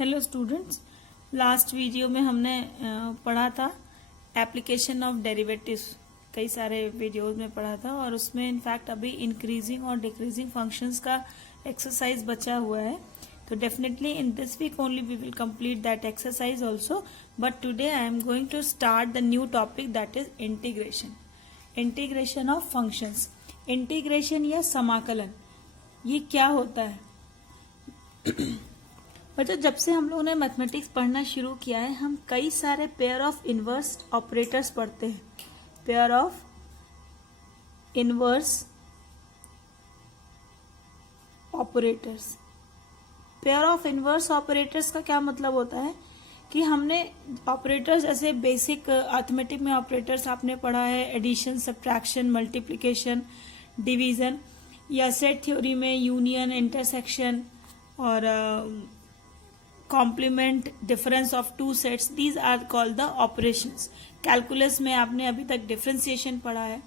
Hello students, last video में हमने पढ़ा था एप्लीकेशन ऑफ डेरिवेटिव्स। कई सारे वीडियोस में पढ़ा था और उसमें इनफैक्ट अभी इंक्रीजिंग और डिक्रीजिंग फंक्शंस का एक्सरसाइज बचा हुआ है। तो definitely in this week only we will complete that exercise also, but today I am going to start the new topic that is integration of functions. Integration या समाकलन, ये क्या होता है? बच्चों, जब से हम लोगों ने मैथमेटिक्स पढ़ना शुरू किया है, हम कई सारे पेयर ऑफ इनवर्स ऑपरेटर्स पढ़ते हैं। Pair of inverse operators. Pair of inverse operators का क्या मतलब होता है कि हमने ऑपरेटर्स जैसे बेसिक अर्थमेटिक में ऑपरेटर्स आपने पढ़ा है, एडिशन, सब्ट्रैक्शन, मल्टीप्लिकेशन, डिवीजन, या सेट थ्योरी में यूनियन, इंटरसेक्शन और complement, difference of two sets, these are called the operations. Calculus में आपने अभी तक डिफरेंशिएशन पढ़ा है।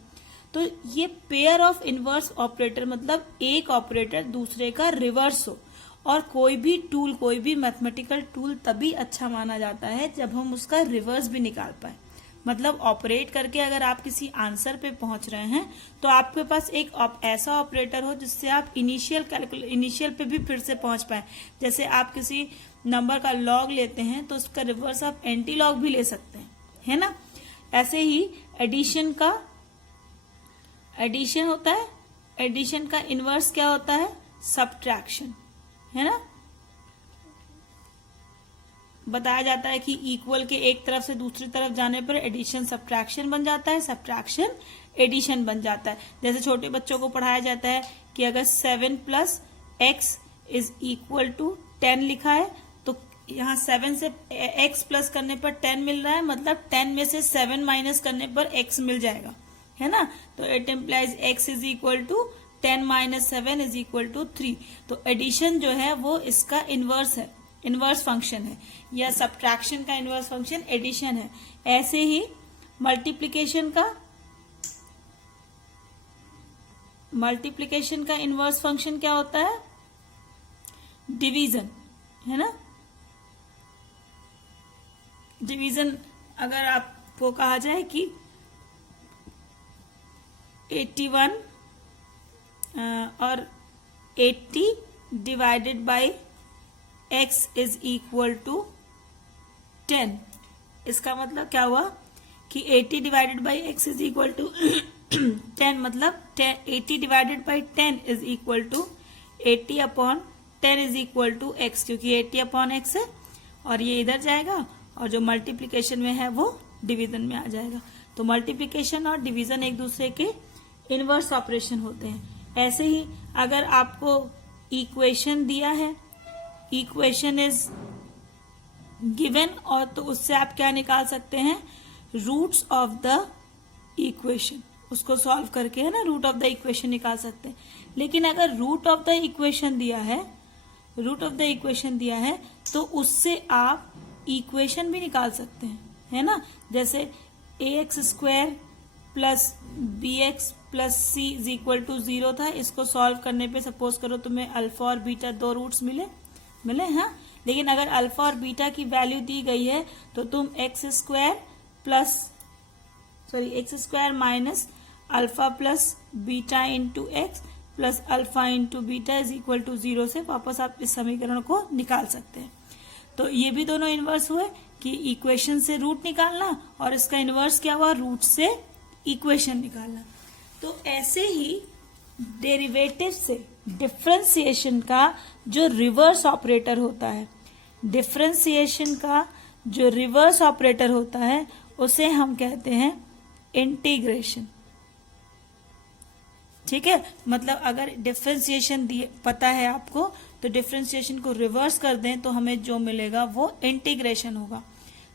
तो ये पेयर ऑफ इनवर्स ऑपरेटर मतलब एक ऑपरेटर दूसरे का रिवर्स हो। और कोई भी टूल, कोई भी मैथमेटिकल टूल तभी अच्छा माना जाता है जब हम उसका रिवर्स भी निकाल पाए। मतलब ऑपरेट करके अगर आप किसी आंसर पे पहुंच रहे हैं तो आपके पास एक ऐसा ऑपरेटर हो जिससे आप इनिशियल पे भी फिर से पहुंच पाए। जैसे आप किसी नंबर का लॉग लेते हैं तो उसका रिवर्स आप एंटी लॉग भी ले सकते हैं, है ना। ऐसे ही एडिशन होता है। एडिशन का इनवर्स क्या होता है? सब्ट्रैक्शन, है ना। बताया जाता है कि इक्वल के एक तरफ से दूसरी तरफ जाने पर एडिशन सब्ट्रैक्शन बन जाता है, सब्ट्रैक्शन एडिशन बन जाता है। जैसे छोटे बच्चों को पढ़ाया जाता है कि अगर 7 + x इज इक्वल टू 10 लिखा है तो यहाँ 7 से x प्लस करने पर 10 मिल रहा है, मतलब 10 में से 7 माइनस करने पर x मिल जाएगा, है ना। तो it implies x is equal to 10 - 7 is equal to 3। तो एडिशन जो है वो इसका इनवर्स है, इनवर्स फंक्शन है, या सब्ट्रैक्शन का इनवर्स फंक्शन एडिशन है। ऐसे ही मल्टीप्लिकेशन का इनवर्स फंक्शन क्या होता है? डिवीजन, है ना। डिवीजन अगर आपको कहा जाए कि 81 और 80 divided by x is equal to 10, इसका मतलब क्या हुआ कि 80 divided by x is equal to 10, मतलब 80 divided by 10 is equal to 80 upon 10 is equal to x, क्योंकि 80 अपॉन x है और ये इधर जाएगा और जो मल्टीप्लिकेशन में है वो डिवीजन में आ जाएगा। तो मल्टीप्लिकेशन और डिवीजन एक दूसरे के इनवर्स ऑपरेशन होते हैं। ऐसे ही अगर आपको इक्वेशन दिया है, इक्वेशन इज गिवन, और तो उससे आप क्या निकाल सकते हैं? रूट्स ऑफ द इक्वेशन, उसको सॉल्व करके, है ना, रूट ऑफ द इक्वेशन निकाल सकते हैं। लेकिन अगर रूट ऑफ द इक्वेशन दिया है तो उससे आप इक्वेशन भी निकाल सकते हैं, है ना। जैसे ax² plus bx plus c is equal to 0 था। इसको सॉल्व करने पे सपोज करो तुम्हें अल्फा और बीटा दो रूट्स मिले, हाँ। लेकिन अगर अल्फा और बीटा की वैल्यू दी गई है तो तुम x² minus alpha plus beta into x plus alpha into beta is equal to 0 से वापस आप इस समीकरण को निकाल सकते हैं। तो ये भी दोनों इनवर्स हुए कि इक्वेशन से रूट निकालना, और इसका इनवर्स क्या हुआ? रूट से इक्वेशन निकालना। तो ऐसे ही डेरिवेटिव से डिफरेंशिएशन का जो रिवर्स ऑपरेटर होता है, उसे हम कहते हैं इंटीग्रेशन। ठीक है, मतलब अगर डिफरेंशिएशन पता है आपको तो डिफरेंशिएशन को रिवर्स कर दें तो हमें जो मिलेगा वो इंटीग्रेशन होगा।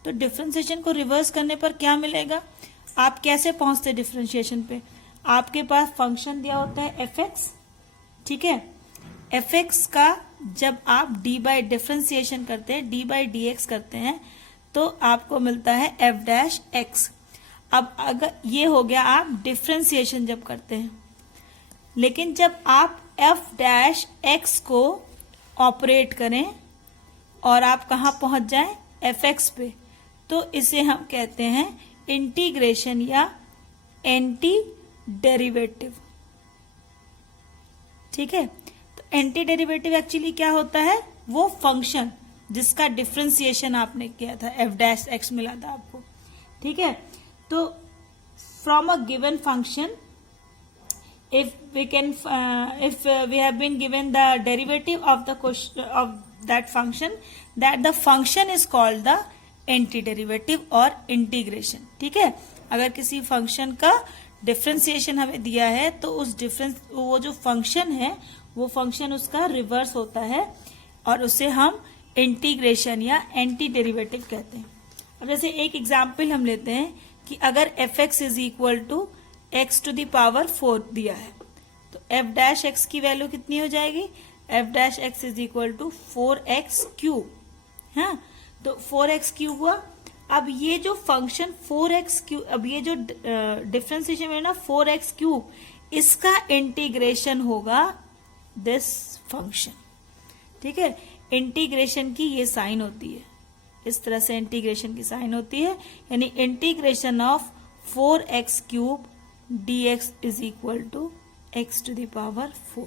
तो डिफरेंशिएशन को रिवर्स करने पर क्या मिलेगा? आप कैसे पहुंचते डिफरेंशिएशन पे? आपके पास फंक्शन दिया होता है fx, ठीक है। fx का जब आप डिफरेंशिएशन करते हैं, d/dx करते हैं, तो आपको मिलता है f'(x). अब अगर ये हो गया आप डिफरेंशिएशन जब करते हैं, लेकिन जब आप f'(x) को ऑपरेट करें और आप कहाँ पहुंच जाएं, fx पे, तो इसे हम कहते हैं इंटीग्रेशन या एंटी डेरिवेटिव। ठीक है, तो एंटी डेरिवेटिव एक्चुअली क्या होता है, वो फंक्शन जिसका डिफरेंशिएशन आपने किया था, एफ डैश एक्स मिला था आपको। ठीक है, तो from a given function if we have been given the derivative of the question of that function, that the function is called the antiderivative और integration। ठीक है, अगर किसी फंक्शन का डिफरेंशिएशन हमें दिया है तो उस वो जो फंक्शन है वो फंक्शन उसका रिवर्स होता है और उसे हम इंटीग्रेशन या एंटी डेरिवेटिव कहते हैं। अब जैसे एक एग्जाम्पल हम लेते हैं कि अगर f x is equal to x to the power 4 दिया है तो एफ डैश एक्स की वैल्यू कितनी हो जाएगी, f dash x is equal to 4x cube. हाँ, तो 4x क्यूब हुआ। अब ये जो फंक्शन 4x क्यूब, अब ये जो डिफरेंशिएशन है ना 4x क्यूब, इसका इंटीग्रेशन होगा दिस फंक्शन। ठीक है, इंटीग्रेशन की ये साइन होती है, इस तरह से इंटीग्रेशन की साइन होती है, यानी integration of 4x cube dx is equal to x to the power 4।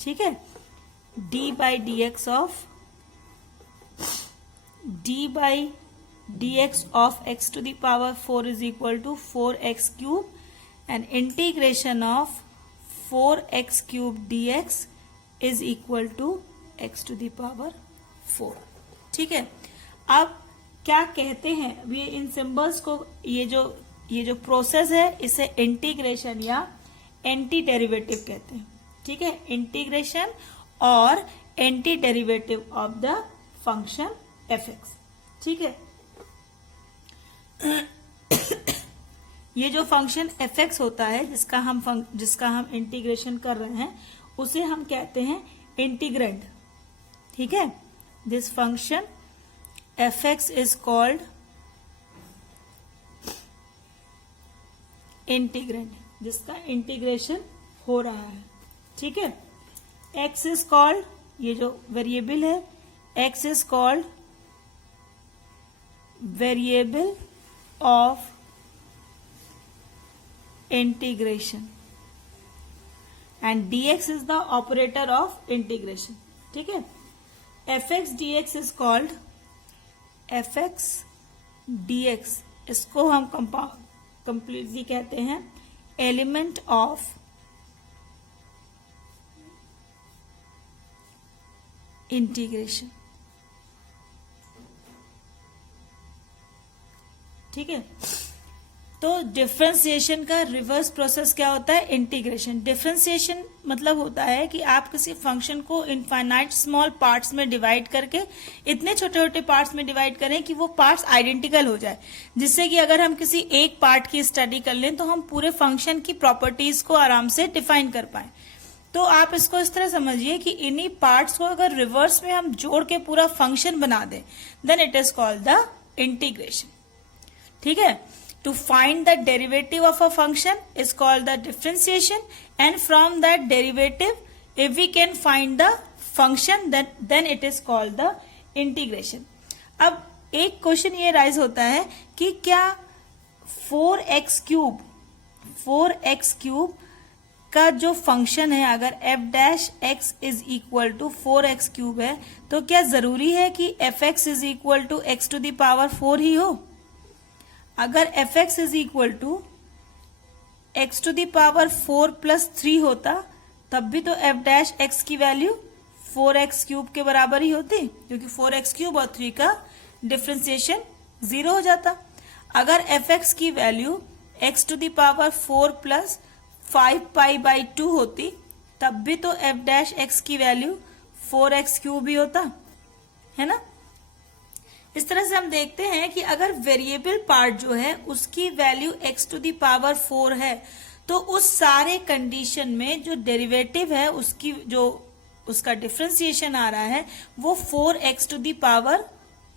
ठीक है, d by dx of x to the power 4 is equal to 4x cube and integration of 4x cube dx is equal to x to the power 4। ठीक है, अब क्या कहते हैं, अब ये इन सिंबल्स को, ये जो प्रोसेस है इसे इंटीग्रेशन या एंटी डेरिवेटिव कहते हैं। ठीक है, इंटीग्रेशन और anti derivative of the function F x. ठीक है, ये जो फंक्शन एफ एक्स होता है जिसका हम इंटीग्रेशन कर रहे हैं उसे हम कहते हैं इंटीग्रेंड। ठीक है, this function F x is called integrand, जिसका इंटीग्रेशन हो रहा है। ठीक है, एक्स इज कॉल्ड, ये जो वेरिएबल है x is called variable of integration and dx is the operator of integration. ठीक है, F x d x is called F x d x, इसको हम कंप्लीटली कहते हैं एलिमेंट ऑफ इंटीग्रेशन। ठीक है, तो डिफरेंशिएशन का रिवर्स प्रोसेस क्या होता है, इंटीग्रेशन। डिफरेंशिएशन मतलब होता है कि आप किसी फंक्शन को इनफाइनाइट स्मॉल पार्ट्स में डिवाइड करके इतने छोटे छोटे पार्ट्स में डिवाइड करें कि वो पार्ट्स आइडेंटिकल हो जाए, जिससे कि अगर हम किसी एक पार्ट की स्टडी कर लें तो हम पूरे फंक्शन की प्रॉपर्टीज को आराम से डिफाइन कर पाए। तो आप इसको इस तरह समझिए कि इन्हीं पार्ट्स को अगर रिवर्स में हम जोड़ के पूरा फंक्शन बना दें then it is called the integration. ठीक है, to find the derivative of a function is called the differentiation, and from that derivative if we can find the function then it is called the integration। अब एक question ये rise होता है कि क्या 4x cube का जो function है अगर f dash x is equal to 4x cube है तो क्या जरूरी है कि fx is equal to x to the power 4 ही हो। अगर f x is equal to x to the power 4 plus 3 होता तब भी तो एफ डैश एक्स की वैल्यू 4x क्यूब के बराबर ही होती, क्योंकि 4x क्यूब और 3 का डिफरेंशिएशन 0 हो जाता। अगर एफ एक्स की value x to the power 4 plus 5 pi by 2 होती तब भी तो एफ डैश एक्स की वैल्यू 4x क्यूब ही होता, है ना। इस तरह से हम देखते हैं कि अगर वेरिएबल पार्ट जो है उसकी value x to the power 4 है तो उस सारे कंडीशन में जो डेरिवेटिव है उसकी जो उसका डिफरेंशिएशन आ रहा है वो 4x टू द पावर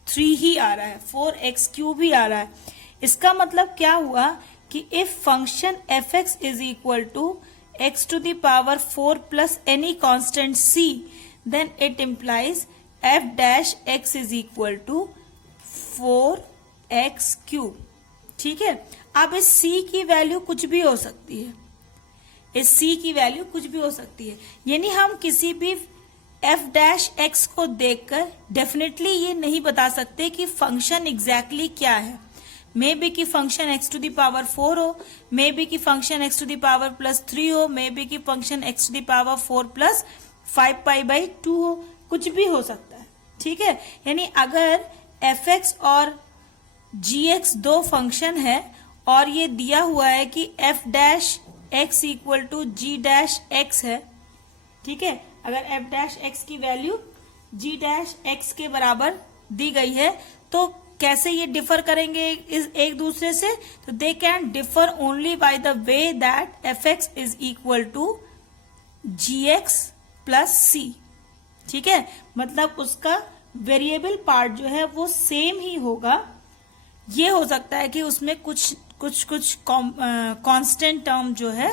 3 ही आ रहा है, 4x क्यूब ही आ रहा है। इसका मतलब क्या हुआ कि if function f(x) is equal to x to the power 4 plus any constant c, then it implies f dash x is equal to 4x cube. ठीक है, अब इस c की वैल्यू कुछ भी हो सकती है, इस c की वैल्यू कुछ भी हो सकती है, यानी हम किसी भी f डैश x को देखकर डेफिनेटली ये नहीं बता सकते कि फंक्शन एग्जैक्टली क्या है। मे बी की function x to the power 4 हो, मे बी की function x to the power +3 हो, मे बी की function x to the power 4 + 5π/2 हो, कुछ भी हो सकता है। ठीक है, यानी अगर fx और gx दो फंक्शन है और ये दिया हुआ है कि f dash x equal to g dash x है। ठीक है, अगर f डैश x की वैल्यू g डैश x के बराबर दी गई है तो कैसे ये डिफर करेंगे एक दूसरे से, तो they can differ only by the way that fx is equal to gx plus c। ठीक है, मतलब उसका वेरिएबल पार्ट जो है वो सेम ही होगा। ये हो सकता है कि उसमें कुछ कांस्टेंट टर्म जो है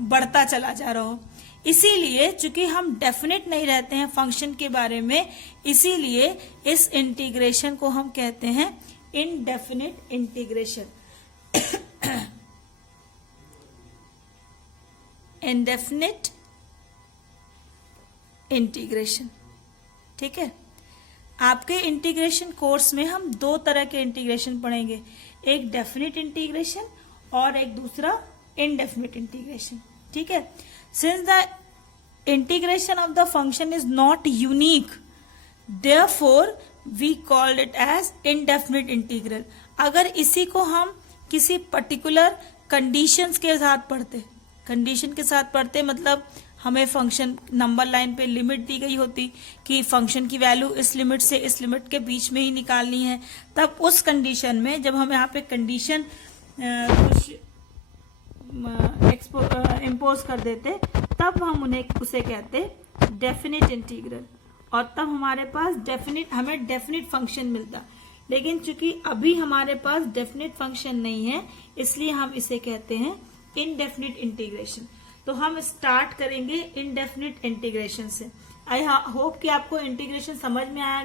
बढ़ता चला जा रहा हो। इसीलिए चूंकि हम डेफिनेट नहीं रहते हैं फंक्शन के बारे में, इसीलिए इस इंटीग्रेशन को हम कहते हैं इनडेफिनेट इंटीग्रेशन। Indefinite integration. ठीक है, आपके इंटीग्रेशन कोर्स में हम दो तरह के इंटीग्रेशन पढ़ेंगे, एक डेफिनेट इंटीग्रेशन और एक दूसरा इनडेफिनेट इंटीग्रेशन। ठीक है, since the integration of the function is not unique, therefore we called it as indefinite integral। अगर इसी को हम किसी पर्टिकुलर कंडीशंस के साथ पढ़ते, कंडीशन के साथ पढ़ते मतलब हमें फंक्शन नंबर लाइन पे लिमिट दी गई होती कि फंक्शन की वैल्यू इस लिमिट से इस लिमिट के बीच में ही निकालनी है, तब उस कंडीशन में जब हम यहाँ पे कंडीशन कुछ इम्पोज कर देते तब हम उसे कहते डेफिनेट इंटीग्रल, और तब हमारे पास हमें डेफिनेट फंक्शन मिलता। लेकिन चूंकि अभी हमारे पास डेफिनेट फंक्शन नहीं है, इसलिए हम इसे कहते हैं इनडेफिनेट इंटीग्रेशन। तो हम स्टार्ट करेंगे इनडेफिनेट इंटीग्रेशन से। आई होप कि आपको इंटीग्रेशन समझ में आ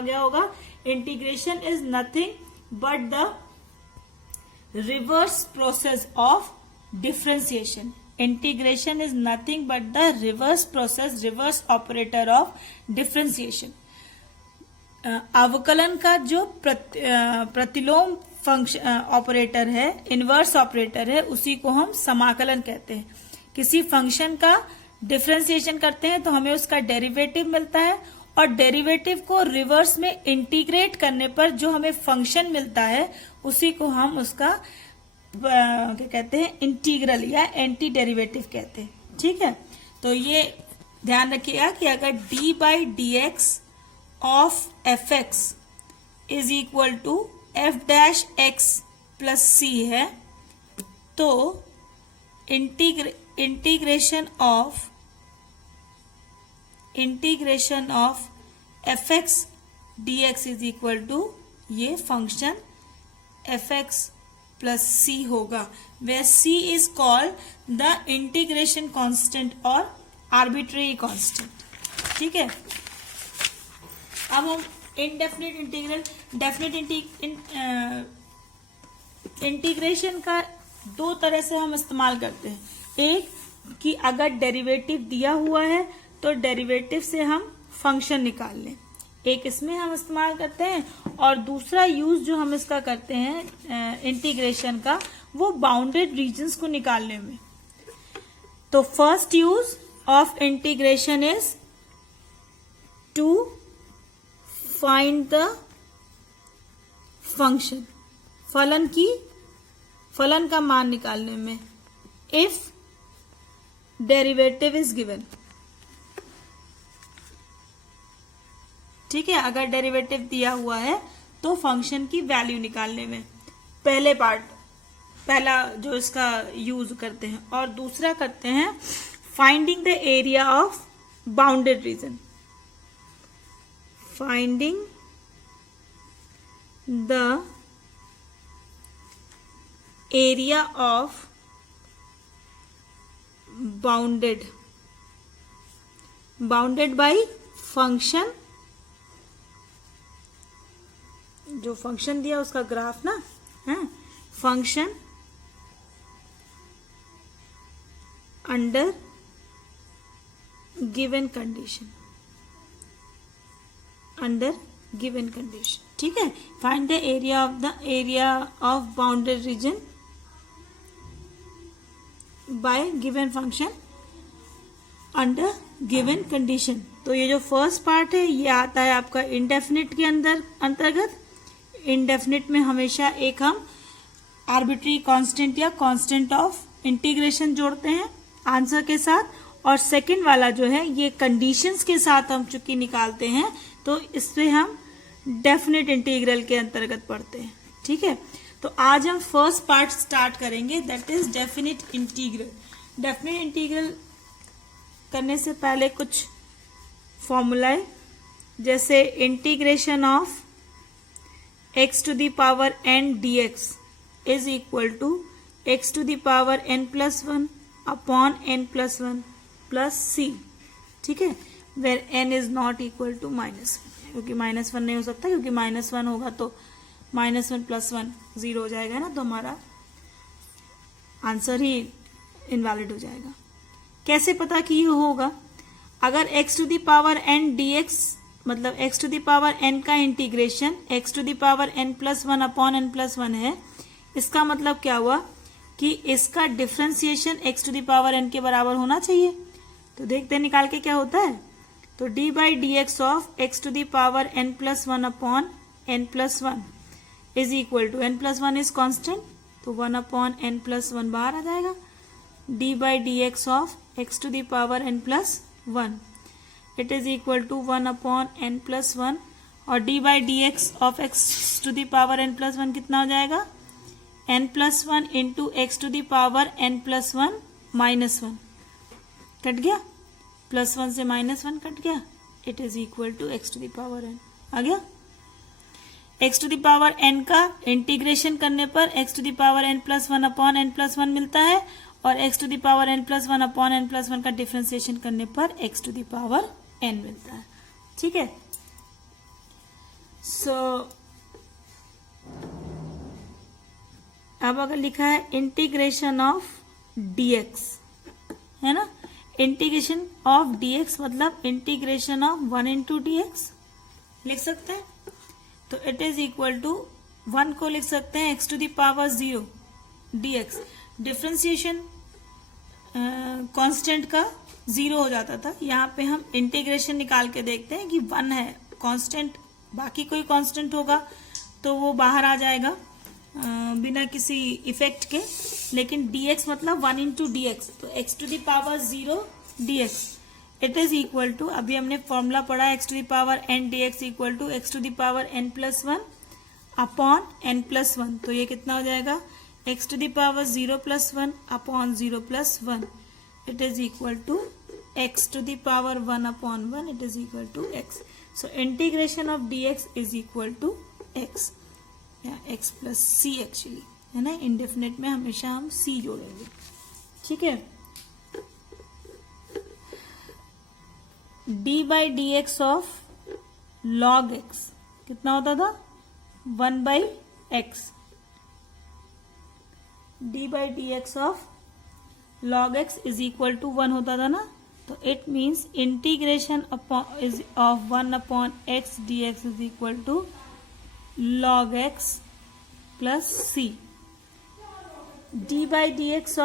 गया होगा। Integration is nothing but the reverse process of differentiation। integration is nothing but the reverse operator of differentiation। अवकलन का जो प्रतिलोम फंक्शन ऑपरेटर है, इनवर्स ऑपरेटर है, उसी को हम समाकलन कहते हैं। किसी फंक्शन का डिफरेंशिएशन करते हैं तो हमें उसका डेरिवेटिव मिलता है, और डेरिवेटिव को रिवर्स में इंटीग्रेट करने पर जो हमें फंक्शन मिलता है उसी को हम उसका क्या कहते हैं, इंटीग्रल या एंटी डेरिवेटिव कहते हैं। ठीक है, तो ये ध्यान रखिएगा कि अगर d/dx of fx is equal to f dash x plus c है, तो integration of fx dx is equal to ये फंक्शन fx प्लस c होगा, where c is called the integration constant और arbitrary constant। ठीक है, अब हम indefinite integral definite integration का दो तरह से हम इस्तेमाल करते हैं। एक कि अगर डेरिवेटिव दिया हुआ है तो डेरिवेटिव से हम फंक्शन निकाल लें, एक इसमें हम इस्तेमाल करते हैं, और दूसरा यूज जो हम इसका करते हैं इंटीग्रेशन का, वो बाउंडेड रीजन्स को निकालने में। तो first use of integration is to find the function, फलन का मान निकालने में, इफ डेरिवेटिव इज गिवन। ठीक है, अगर डेरिवेटिव दिया हुआ है तो फंक्शन की वैल्यू निकालने में पहला जो इसका यूज करते हैं, और दूसरा करते हैं finding the area of bounded reason. Finding the area of bounded by function जो फंक्शन दिया उसका ग्राफ ना है, function under given condition, under given condition, ठीक है। Find the area of bounded reason bye given function under given condition. तो ये जो फर्स्ट पार्ट है ये आता है आपका इंडेफिनिट के अंतर्गत। इंडेफिनिट में हमेशा एक हम आर्बिट्री कांस्टेंट या कांस्टेंट ऑफ इंटीग्रेशन जोड़ते हैं आंसर के साथ, और सेकंड वाला जो है ये कंडीशंस के साथ हम चूंकि निकालते हैं तो इससे हम डेफिनेट इंटीग्रल के अंतर्गत पढ़ते हैं, ठीक है। तो आज हम फर्स्ट पार्ट स्टार्ट करेंगे, that is definite integral. Definite integral करने से पहले कुछ फॉर्मूलाए, जैसे integration of x to the power n dx is equal to x to the power n plus 1 upon n plus 1 plus c, ठीक है, where n is not equal to -1, क्योंकि -1 नहीं हो सकता, क्योंकि -1 होगा तो -1 plus 1 0 हो जाएगा ना, तो हमारा आंसर ही इनवैलिड हो जाएगा। कैसे पता कि ये होगा? अगर x to the power n dx मतलब x to the power n का integration x to the power n plus 1 upon n plus 1 है, इसका मतलब क्या हुआ कि इसका differentiation x to the power n के बराबर होना चाहिए। तो देखते हैं निकाल के क्या होता है। तो d by d x of x to the power n plus 1 upon n plus 1 is equal to n plus 1 is constant, तो 1 अपॉन n प्लस 1 बाहर आ जाएगा। d by d x of x to the power n plus 1 it is equal to 1 upon n plus 1, और d by d x of x to the power n plus 1 कितना हो जाएगा? n plus 1 into x to the power n plus 1 minus 1, cut गया, plus 1 से minus 1 cut गया, it is equal to x to the power n आ गया। x to the power n का integration करने पर x to the power n plus 1 upon n plus 1 मिलता है, और x to the power n plus 1 upon n plus 1 का differentiation करने पर x to the power n मिलता है, ठीक है। सो अब अगर लिखा है इंटीग्रेशन ऑफ dx, है ना, इंटीग्रेशन ऑफ dx मतलब इंटीग्रेशन ऑफ 1 इंटू dx लिख सकते हैं। तो इट इज इक्वल टू 1 को लिख सकते हैं x to the power 0 dx, differentiation constant का 0 हो जाता था, यहाँ पे हम इंटीग्रेशन निकाल के देखते हैं कि 1 है कांस्टेंट, बाकी कोई कांस्टेंट होगा तो वो बाहर आ जाएगा बिना किसी इफेक्ट के, लेकिन dx मतलब 1 इंटू डी एक्स, तो x to the power 0 dx it is equal to, अभी हमने फॉर्मूला पढ़ा x to the power n dx equal to x to the power n plus 1 upon n plus 1, तो ये कितना हो जाएगा? x to the power 0 plus 1 upon 0 plus 1 it is equal to x to the power 1 upon 1 it is equal to x. So integration of dx is equal to x, या x plus c actually, है ना, indefinite में हमेशा हम c जोड़ेंगे, ठीक है। d by d x of log x कितना होता था? 1 by x. d by d x of log x is equal to 1 होता था ना, तो it means integration is of 1 upon x dx is equal to log x plus c। d by d x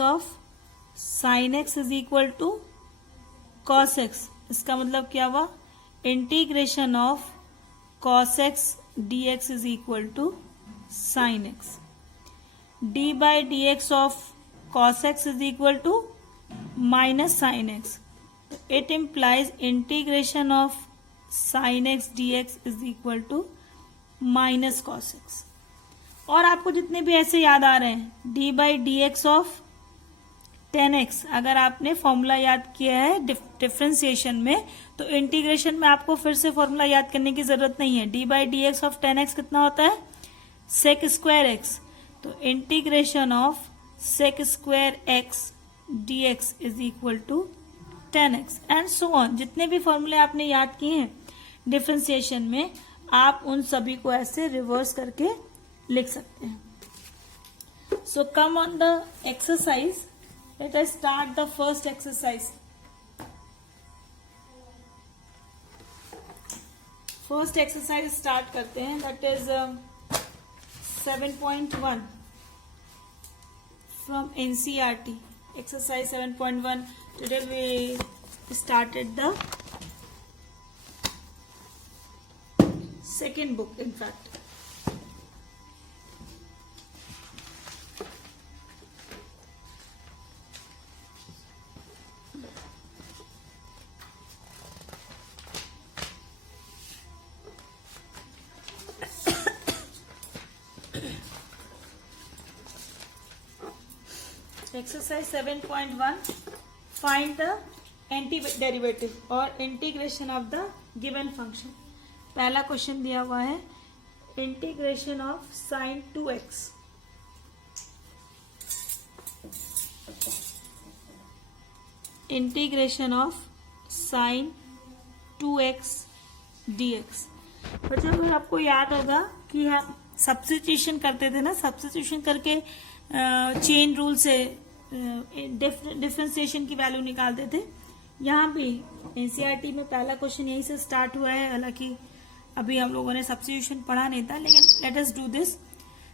of sine x is equal to cos x, इसका मतलब क्या हुआ? Integration of cos x dx is equal to sine x। d by d x of cos x is equal to minus sin x. It implies integration of sin x dx is equal to minus cos x. और आपको जितने भी ऐसे याद आ रहे हैं, d by d x of 10x, अगर आपने फॉर्मूला याद किया है डिफ्रेंसिएशन में, तो इंटीग्रेशन में आपको फिर से फॉर्मूला याद करने की जरूरत नहीं है। d by d x of 10x कितना होता है? सेक स्क्वायर x, तो integration of sec square x dx is equal to 10x and so on. जितने भी फॉर्मूले आपने याद किए हैं डिफरेंशिएशन में आप उन सभी को ऐसे रिवर्स करके लिख सकते हैं। So come on the exercise, let us start the first exercise. First exercise start करते हैं, that is 7.1 from NCERT, exercise 7.1. Today we started the second book, in fact. Exercise 7.1, find the antiderivative or integration of the given function. पहला question दिया हुआ है integration of sin 2x। Integration of sin 2x dx। मतलब अगर आपको याद होगा कि हम सब्स्टिट्यूशन करते थे ना, सब्स्टिट्यूशन करके चेन रूल से डिफरेंशिएशन की वैल्यू निकालते थे। यहाँ भी एनसीईआरटी में पहला क्वेश्चन यहीं से स्टार्ट हुआ है, हालांकि अभी हम लोगों ने सब्स्टिट्यूशन पढ़ा नहीं था, लेकिन let us do this.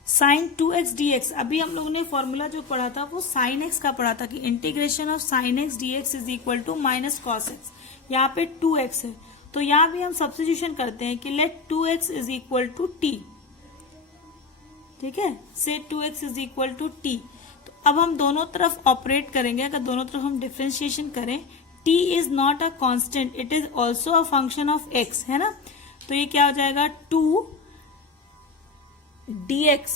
sin 2x dx, अभी हम लोगों ने फॉर्मूला जो पढ़ा था वो sin x का पढ़ा था कि integration of sin x dx is equal to minus cos x. यहाँ पे 2x है, तो यहाँ भी हम सब्स्टिट्यूशन करते हैं कि let 2x is equal to t। ठीक है, से 2x is equal to t। तो अब हम दोनों तरफ ऑपरेट करेंगे। अगर दोनों तरफ हम डिफरेंशिएशन करें, t is not a constant, it is also a function of x, है ना। तो ये क्या हो जाएगा, 2 dx,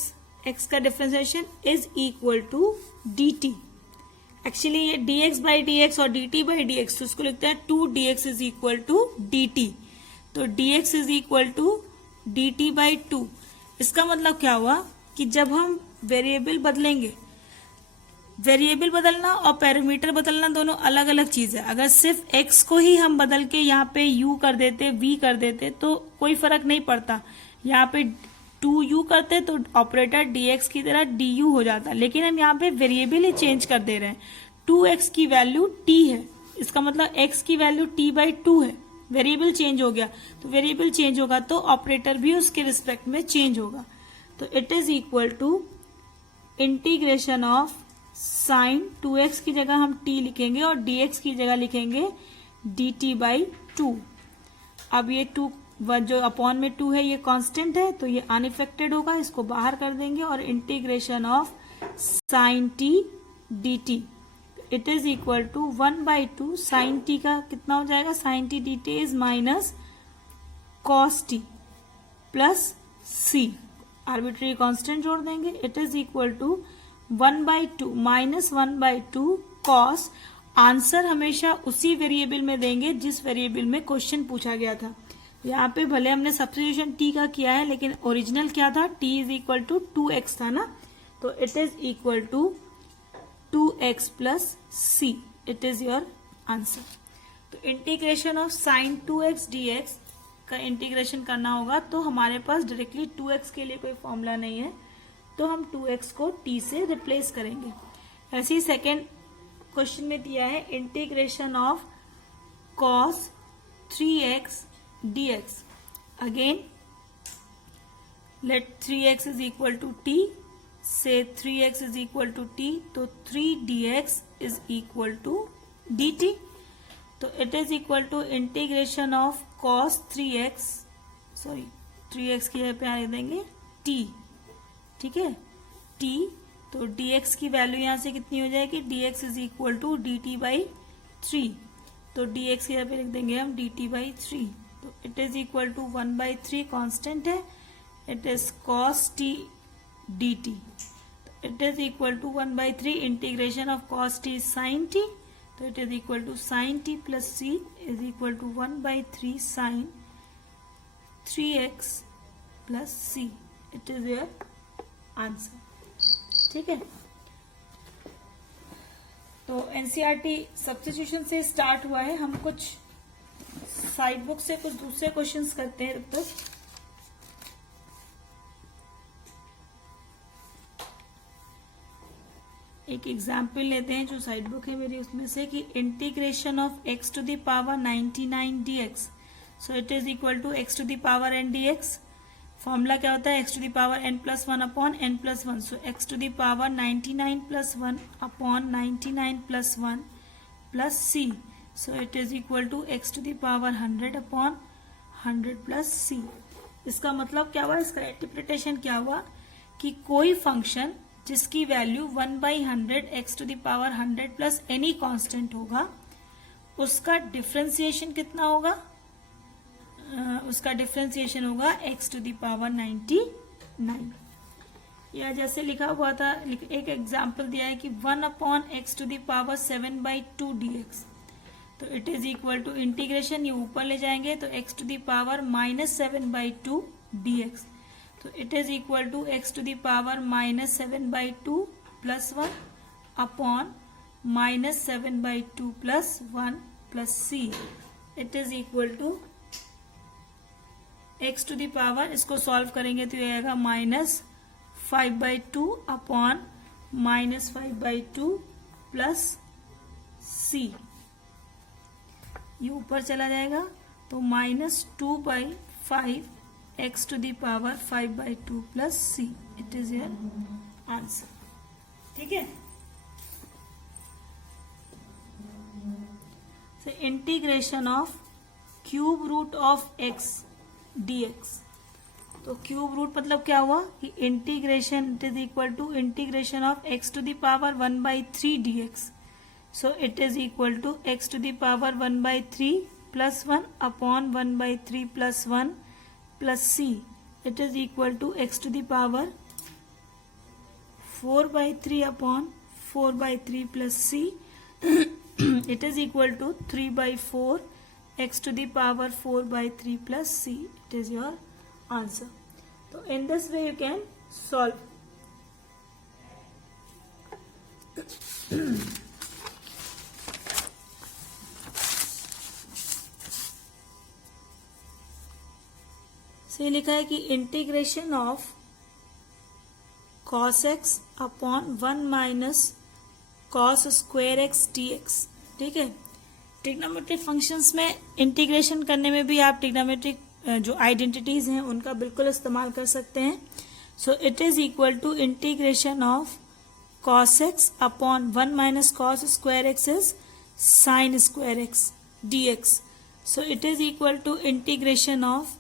x का differentiation is equal to dt। Actually ये dx बाई dx और dt बाई dx, तो इसको लिखते हैं 2 dx is equal to dt। तो dx is equal to dt by 2। इसका मतलब क्या हुआ कि जब हम वेरिएबल बदलेंगे, वेरिएबल बदलना और पैरामीटर बदलना दोनों अलग अलग चीज है। अगर सिर्फ x को ही हम बदल के यहाँ पे u कर देते, v कर देते, तो कोई फर्क नहीं पड़ता। यहाँ पे 2u करते तो ऑपरेटर dx की तरह du हो जाता, लेकिन हम यहाँ पे वेरिएबल ही चेंज कर दे रहे हैं। 2x की वैल्यू t है, इसका मतलब x की वैल्यू t बाई 2 है। वेरिएबल चेंज हो गया, तो वेरिएबल चेंज होगा तो ऑपरेटर भी उसके रिस्पेक्ट में चेंज होगा। तो it is equal to integration of sin 2x की जगह हम t लिखेंगे और dx की जगह लिखेंगे dt बाई 2। अब ये 2 जो अपॉन में 2 है ये कांस्टेंट है, तो ये अनइफेक्टेड होगा, इसको बाहर कर देंगे और integration of sin t dt it is equal to 1/2 sin t का कितना हो जाएगा, sin t dt is minus cos t plus c, arbitrary constant जोड़ देंगे। It is equal to 1/2 minus 1/2 cos। Answer हमेशा उसी वेरिएबल में देंगे जिस वेरिएबल में क्वेश्चन पूछा गया था। यहाँ पे भले हमने सब्स्टिट्यूशन t का किया है, लेकिन ओरिजिनल क्या था, t is equal to 2x था ना। तो it is equal to 2x plus c, it is your answer. तो integration of sin 2x dx का इंटीग्रेशन करना होगा, तो हमारे पास डायरेक्टली 2x के लिए कोई फॉर्मूला नहीं है, तो हम 2x को t से रिप्लेस करेंगे। ऐसे ही सेकेंड क्वेश्चन में दिया है integration of cos 3x dx। Again let 3x is equal to t, से 3x is equal to t, तो 3 dx is equal to dt। तो it is equal to integration of cos 3x, sorry 3x की जगह पे आ देंगे t, ठीक है t। तो dx की वैल्यू यहां से कितनी हो जाएगी, dx is equal to dt by 3। तो dx की जगह पे लिख देंगे हम dt बाई 3। तो it is equal to 1/3 constant है, it is cos t dt। It is equal to 1/3 integration of cos t sin t। तो it is equal to sin t plus c is equal to 1/3 sin 3x plus c, it is your answer. ठीक है, तो NCERT substitution से start हुआ है। हम कुछ side book से कुछ दूसरे क्वेश्चंस करते हैं तब तक। एक एग्जाम्पल लेते हैं जो साइड बुक है मेरी, उसमें से कि integration of x to the power 99 dx, so it is equal to x to the power n dx। Formula क्या होता है, x to the power n plus 1 upon n plus 1, so x to the power 99 plus 1 upon 99 plus 1 plus c, so it is equal to x to the power 100 upon 100 plus c। इसका मतलब क्या हुआ, इसका interpretation क्या हुआ कि कोई function जिसकी value 1/100 x to the power 100 plus any constant होगा, उसका डिफरेंशिएशन कितना होगा, उसका डिफरेंशिएशन होगा x टू द पावर 99। या जैसे लिखा हुआ था, एक एग्जांपल दिया है कि 1 upon x to the power 7/2 dx, तो it is equal to integration, ये ऊपर ले जाएंगे तो x to the power -7/2 dx, तो it is equal to x to the power -7/2 plus 1 upon -7/2 plus 1 plus c, it is equal to x to the power, इसको solve करेंगे तो ये आएगा -5/2 अपॉन -5/2 प्लस c, ये ऊपर चला जाएगा तो -2/5 x to the power 5/2 plus c, it is your answer। ठीक है, so integration of cube root of x dx, तो क्यूब रूट मतलब क्या हुआ कि integration it is equal to integration of x to the power 1/3 dx, so it is equal to x to the power 1/3 plus 1 upon 1/3 plus 1 plus c, it is equal to x to the power 4/3 upon 4/3 plus c, it is equal to 3/4 x to the power 4/3 plus c, it is your answer। So in this way you can solve। से लिखा है कि integration of cos x upon 1 minus cos square x dx। ठीक है, trigonometric functions में integration करने में भी आप ट्रिग्नोमेट्रिक जो आइडेंटिटीज हैं उनका बिल्कुल इस्तेमाल कर सकते हैं। So it is equal to integration of cos x upon 1 minus cos square x is sin square x dx, so it is equal to integration of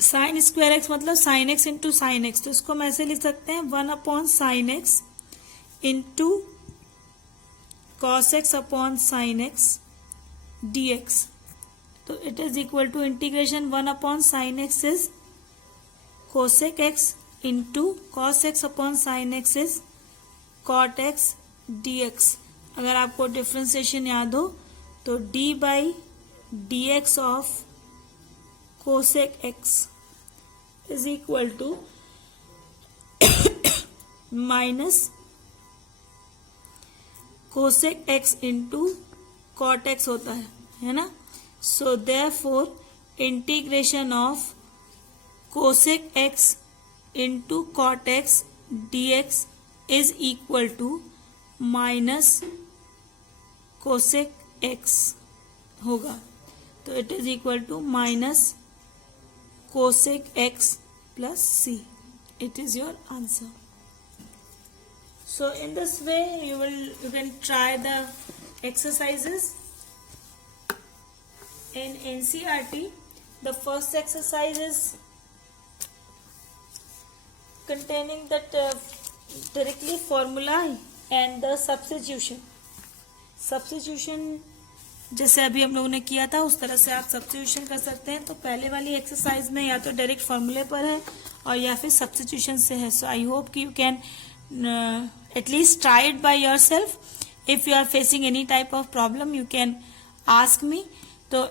sine square x मतलब sine x into sine x, तो इसको हम ऐसे लिख सकते हैं 1 upon sine x into cos x upon sine x d x, तो it is equal to integration 1 upon sine x is cosec x into cos x upon sine x is cot x d x. अगर आपको differentiation याद हो तो d by d x of cosec x is equal to minus cosec x into cot x होता है ना। So therefore integration of cosec x into cot x d x is equal to minus cosec x होगा, तो it is equal to minus cosec x plus c, it is your answer। So in this way you can try the exercises in NCERT। The first exercise is containing that directly formula and the substitution जैसे अभी हम लोगों ने किया था उस तरह से आप सब्स्टिट्यूशन कर सकते हैं। तो पहले वाली एक्सरसाइज में या तो डायरेक्ट फॉर्मूले पर है और या फिर सब्स्टिट्यूशन से है। सो आई होप कि you can at least try it by yourself. If you are facing any type of problem you can ask me. तो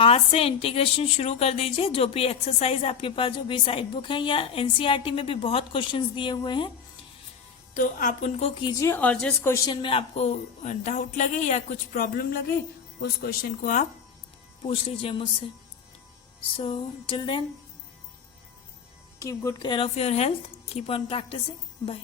आज से इंटीग्रेशन शुरू कर दीजिए। जो भी एक्सरसाइज आपके पास जो भी साइड बुक है या एनसीईआरटी में भी बहुत क्वेश्चंस दिए हुए हैं तो आप उनको कीजिए और जिस क्वेश्चन में आपको डाउट लगे या कुछ प्रॉब्लम लगे उस क्वेश्चन को आप पूछ लीजिए मुझसे. So till then keep good care of your health, keep on practising. Bye.